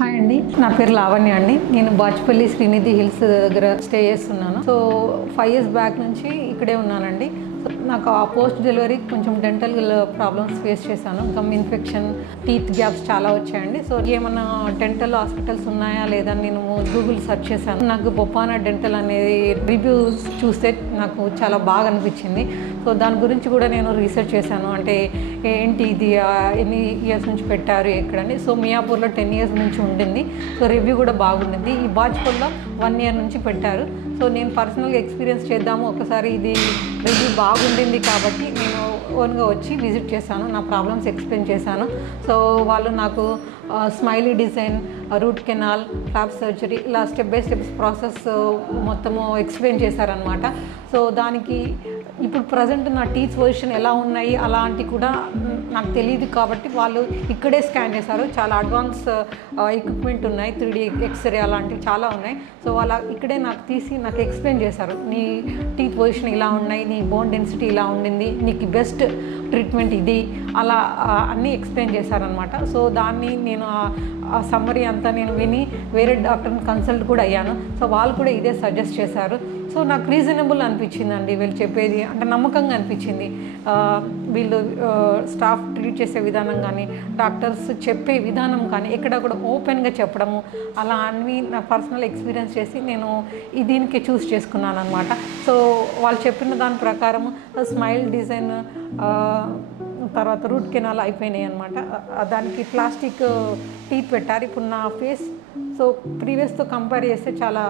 Hi అండి, నా పేరు లావణ్య అండి. నేను బాచ్పల్లి శ్రీనిధి హిల్స్ దగ్గర స్టే చేస్తున్నాను. సో 5 years బ్యాక్ నుంచి ఇక్కడే ఉన్నానండి. నాకు ఆ పోస్ట్ డెలివరీ కొంచెం డెంటల్ ప్రాబ్లమ్స్ ఫేస్ చేశాను. గమ్ ఇన్ఫెక్షన్, టీత్ గ్యాప్స్ చాలా వచ్చాయండి. సో ఏమన్నా డెంటల్ హాస్పిటల్స్ ఉన్నాయా లేదా అని నేను గూగుల్ సెర్చ్ చేశాను. నాకు బొప్పానా డెంటల్ అనేది రివ్యూస్ చూస్తే నాకు చాలా బాగా అనిపించింది. సో దాని గురించి కూడా నేను రీసెర్చ్ చేశాను. అంటే ఏంటి ఇది, ఎన్ని ఇయర్స్ నుంచి పెట్టారు ఎక్కడని. సో మియాపూర్లో 10 years నుంచి ఉండింది. సో రివ్యూ కూడా బాగుండింది. ఈ బాచ్పల్లో 1 year నుంచి పెట్టారు. సో నేను పర్సనల్గా ఎక్స్పీరియన్స్ చేద్దాము ఒకసారి, ఇది రివ్యూ బాగుండింది కాబట్టి నేను ఓన్గా వచ్చి విజిట్ చేశాను. నా ప్రాబ్లమ్స్ ఎక్స్ప్లెయిన్ చేశాను. సో వాళ్ళు నాకు smiley design, root canal, flop surgery ఇలా స్టెప్ బై స్టెప్స్ ప్రాసెస్ మొత్తము ఎక్స్ప్లెయిన్ చేశారనమాట. సో దానికి ఇప్పుడు ప్రజెంట్ నా టీత్ పొజిషన్ ఎలా ఉన్నాయి అలాంటి కూడా నాకు తెలియదు కాబట్టి వాళ్ళు ఇక్కడే స్కాన్ చేశారు. చాలా అడ్వాన్స్ ఎక్విప్మెంట్ ఉన్నాయి, 3D ఎక్స్రే అలాంటివి చాలా ఉన్నాయి. సో వాళ్ళ ఇక్కడే నాకు తీసి నాకు ఎక్స్ప్లెయిన్ చేశారు. నీ టీత్ పొజిషన్ ఇలా ఉన్నాయి, నీ బోన్ డెన్సిటీ ఇలా ఉండింది, నీకు బెస్ట్ ట్రీట్మెంట్ ఇది, అలా అన్నీ ఎక్స్ప్లెయిన్ చేశారనమాట. సో దాన్ని నేను ఆ సమ్మరీ అంతా నేను విని వేరే డాక్టర్ని కన్సల్ట్ కూడా అయ్యాను. సో వాళ్ళు కూడా ఇదే సజెస్ట్ చేశారు. సో నాకు రీజనబుల్ అనిపించిందండి వీళ్ళు చెప్పేది, అంటే నమ్మకంగా అనిపించింది. వీళ్ళు స్టాఫ్ ట్రీట్ చేసే విధానం కానీ, డాక్టర్స్ చెప్పే విధానం కానీ, ఎక్కడ కూడా ఓపెన్గా చెప్పడము, అలా అన్నీ నా పర్సనల్ ఎక్స్పీరియన్స్ చేసి నేను దీనికి చూస్ చేసుకున్నాను అనమాట. సో వాళ్ళు చెప్పిన దాని ప్రకారము స్మైల్ డిజైన్, తర్వాత రూట్ కెనాల్ అయిపోయినాయి అనమాట. దానికి ప్లాస్టిక్ టీత్ పెట్టారు. ఇప్పుడు నా ఫేస్ సో ప్రీవియస్తో కంపేర్ చేస్తే చాలా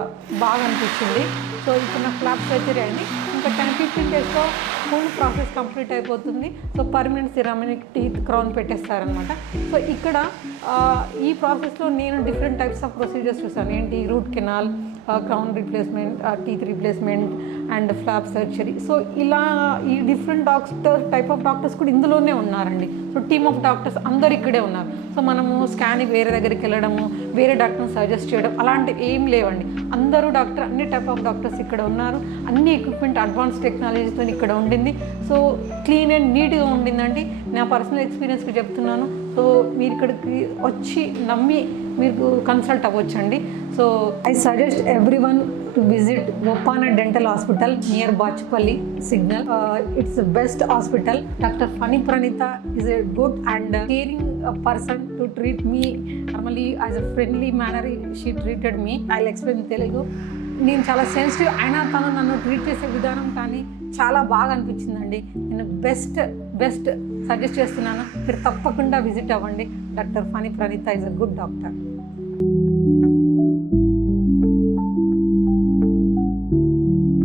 బాగా అనిపించింది. సో ఇప్పుడు నా ఫ్లాప్ సర్జరీ అయింది. ఇంకా 10-15 daysలో ఫుల్ ప్రాసెస్ కంప్లీట్ అయిపోతుంది. So permanent ceramic teeth crown పెట్టేస్తారనమాట. సో ఇక్కడ ఈ ప్రాసెస్లో నేను డిఫరెంట్ టైప్స్ ఆఫ్ ప్రొసీజర్స్ చూసాను. ఏంటి, root canal, crown replacement, teeth replacement and flop surgery. So ఇలా ఈ డిఫరెంట్ టైప్ ఆఫ్ డాక్టర్స్ కూడా ఇందులోనే ఉన్నారండి. సో టీమ్ ఆఫ్ డాక్టర్స్ అందరు ఇక్కడే ఉన్నారు. సో మనము స్కానింగ్ వేరే దగ్గరికి వెళ్ళడము, వేరే డాక్టర్ని సజెస్ట్ చేయడం అలాంటివి ఏం లేవండి. అందరూ డాక్టర్, అన్ని టైప్ ఆఫ్ డాక్టర్స్ ఇక్కడ ఉన్నారు. అన్ని ఎక్విప్మెంట్ అడ్వాన్స్ టెక్నాలజీతో ఇక్కడ ఉండింది. సో క్లీన్ అండ్ నీట్గా ఉండిందండి. నా పర్సనల్ ఎక్స్పీరియన్స్కి చెప్తున్నాను. సో మీరు ఇక్కడికి వచ్చి నమ్మి మీరు కన్సల్ట్ అవ్వచ్చండి. So I suggest everyone to visit Bopana Dental Hospital near Bachpalli Signal. It's the best hospital. Dr. Fani Pranita is a good and caring person to treat me. Normally as a friendly manner she treated me. I'll explain in Telugu. నేను చాలా sensitive అయినా తను నన్ను treat చేసే విధానం కానీ చాలా బాగా అనిపించిందండి. నేను బెస్ట్ సజెస్ట్ చేస్తున్నాను. మీరు తప్పకుండా విజిట్ అవ్వండి. Doctor Phani Praneetha is a good doctor.